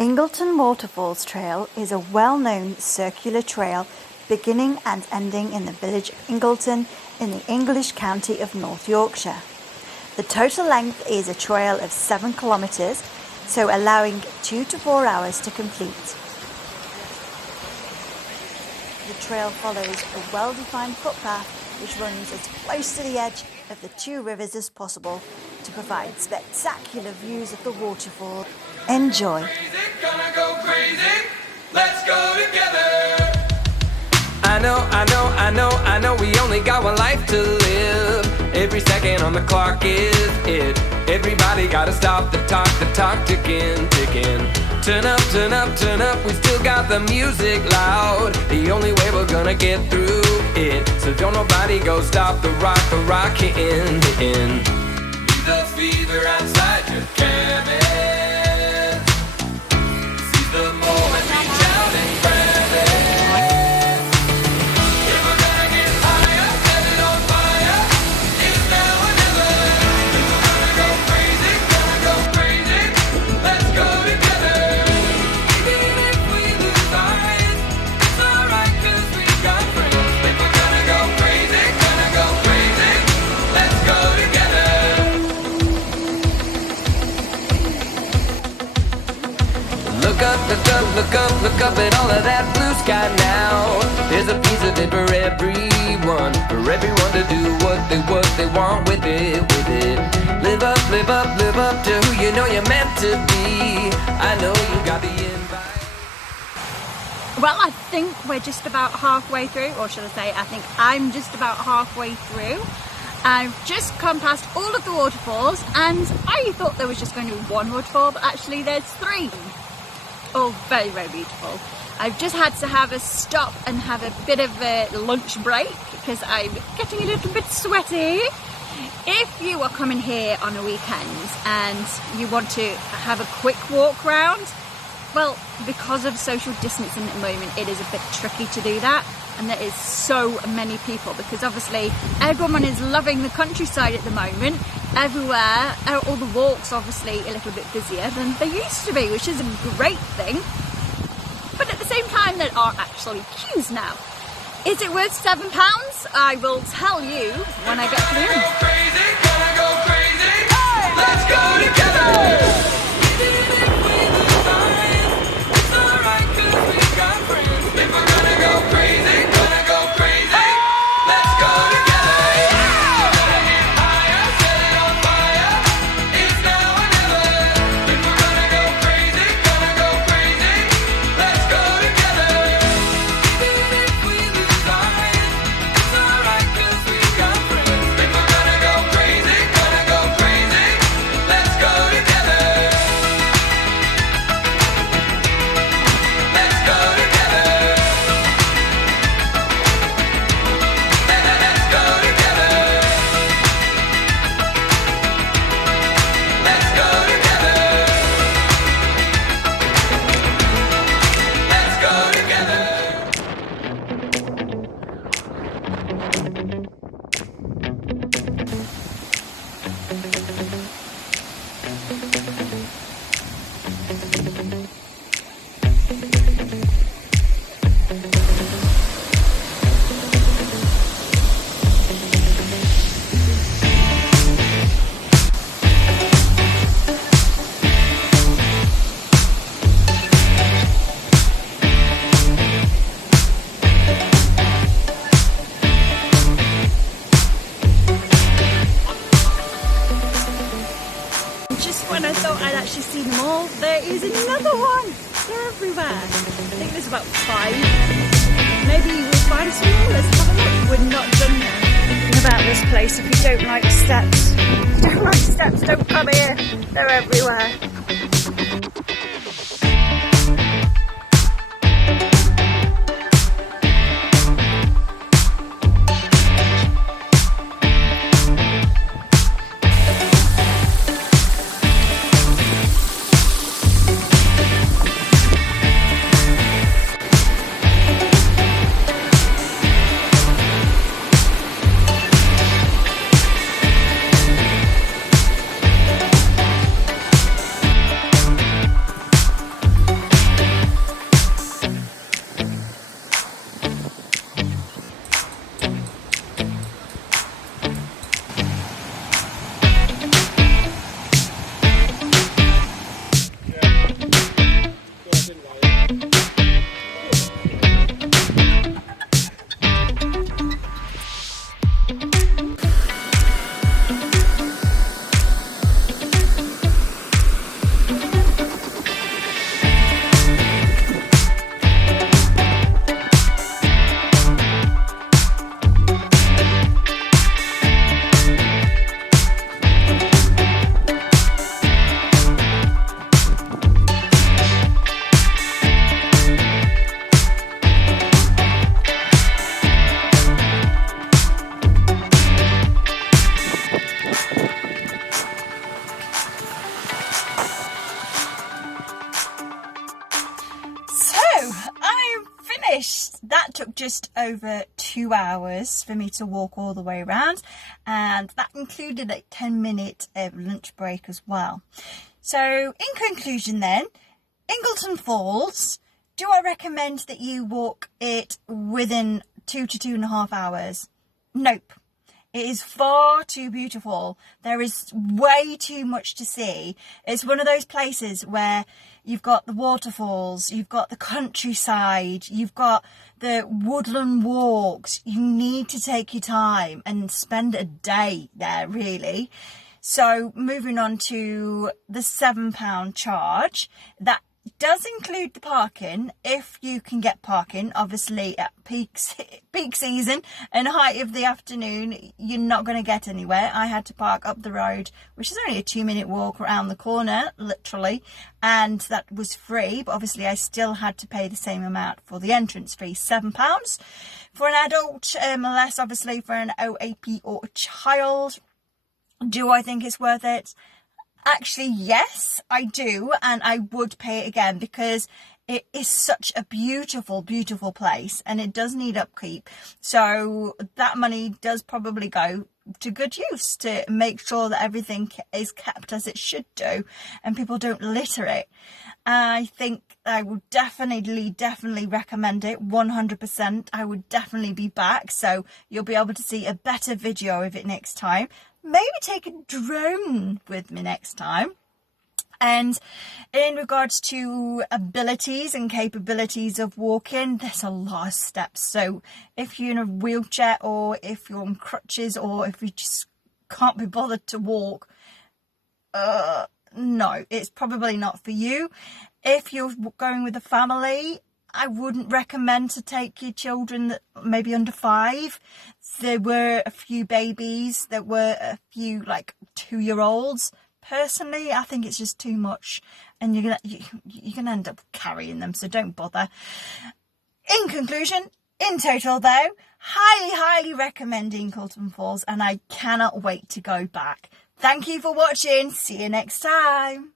Ingleton Waterfalls Trail is a well-known circular trail beginning and ending in the village of Ingleton in the English county of North Yorkshire. The total length is a trail of 7 kilometres, so allowing 2 to 4 hours to complete. The trail follows a well-defined footpath which runs as close to the edge of the 2 rivers as possible to provide spectacular views of the waterfall. Enjoy! Gonna go crazy, let's go together. I know we only got one life to live. Every second on the clock is it. Everybody gotta stop the talk ticking. Turn up, we still got the music loud. The only way we're gonna get through it. So don't nobody go stop the rockin'. Leave the fever outside your cabin. Seize the moment, reach out and grab it. If we're gonna get higher, set it on fire. It's now or never. If we're gonna go crazy, let's go together. Even if we lose our heads, it's alright 'cause we got friends. If we're gonna go crazy, let's go together. Look up at all of that blue sky now. There's a piece of it for everyone to do what they want with it. Live up to who you know you're meant to be. I know you got the invite. Well, I think we're just about halfway through, or should I say, I think I'm just about halfway through. I've just come past all of the waterfalls, and I thought there was just going to be one waterfall, but actually there's 3. Oh, very, very beautiful. I've just had to have a stop and have a bit of a lunch break because I'm getting a little bit sweaty. If you are coming here on a weekend and you want to have a quick walk round, well, because of social distancing at the moment, it is a bit tricky to do that. And there is so many people because obviously everyone is loving the countryside at the moment. Everywhere, all the walks obviously a little bit busier than they used to be, which is a great thing. But at the same time, there are actually queues now. Is it worth £7? I will tell you when I get to the end. Gonna go crazy, let's go together. When I thought I'd actually seen them all, there is another one. They're everywhere. I think there's about 5. Maybe we'll find some more. Let's have a look. We're not done about this place. If you don't like steps, don't come here. They're everywhere. finished. That took just over 2 hours for me to walk all the way around, and that included a 10-minute lunch break as well. So in conclusion then, Ingleton Falls, do I recommend that you walk it within 2 to 2.5 hours? Nope. It is far too beautiful. There is way too much to see. It's one of those places where you've got the waterfalls, you've got the countryside, you've got the woodland walks. You need to take your time and spend a day there, really. So moving on to the £7 charge, that does include the parking if you can get parking. Obviously at peak season and height of the afternoon, you're not going to get anywhere. I had to park up the road, which is only a 2-minute walk around the corner, literally, and that was free, but obviously I still had to pay the same amount for the entrance fee, £7 for an adult, less obviously for an OAP or a child. Do I think it's worth it? Actually, yes, I do, and I would pay it again because it is such a beautiful, beautiful place, and it does need upkeep. So that money does probably go to good use to make sure that everything is kept as it should do and people don't litter it. I think I would definitely recommend it 100%. I would definitely be back, so you'll be able to see a better video of it next time. Maybe take a drone with me next time. And in regards to abilities and capabilities of walking, there's a lot of steps. So if you're in a wheelchair, or if you're on crutches, or if you just can't be bothered to walk, no, it's probably not for you. If you're going with a family, I wouldn't recommend to take your children that maybe under 5. There were a few babies, there were a few like 2-year-olds. Personally, I think it's just too much, and you're gonna end up carrying them, so don't bother. In conclusion, in total though, highly recommend Ingleton Falls, and I cannot wait to go back. Thank you for watching. See you next time.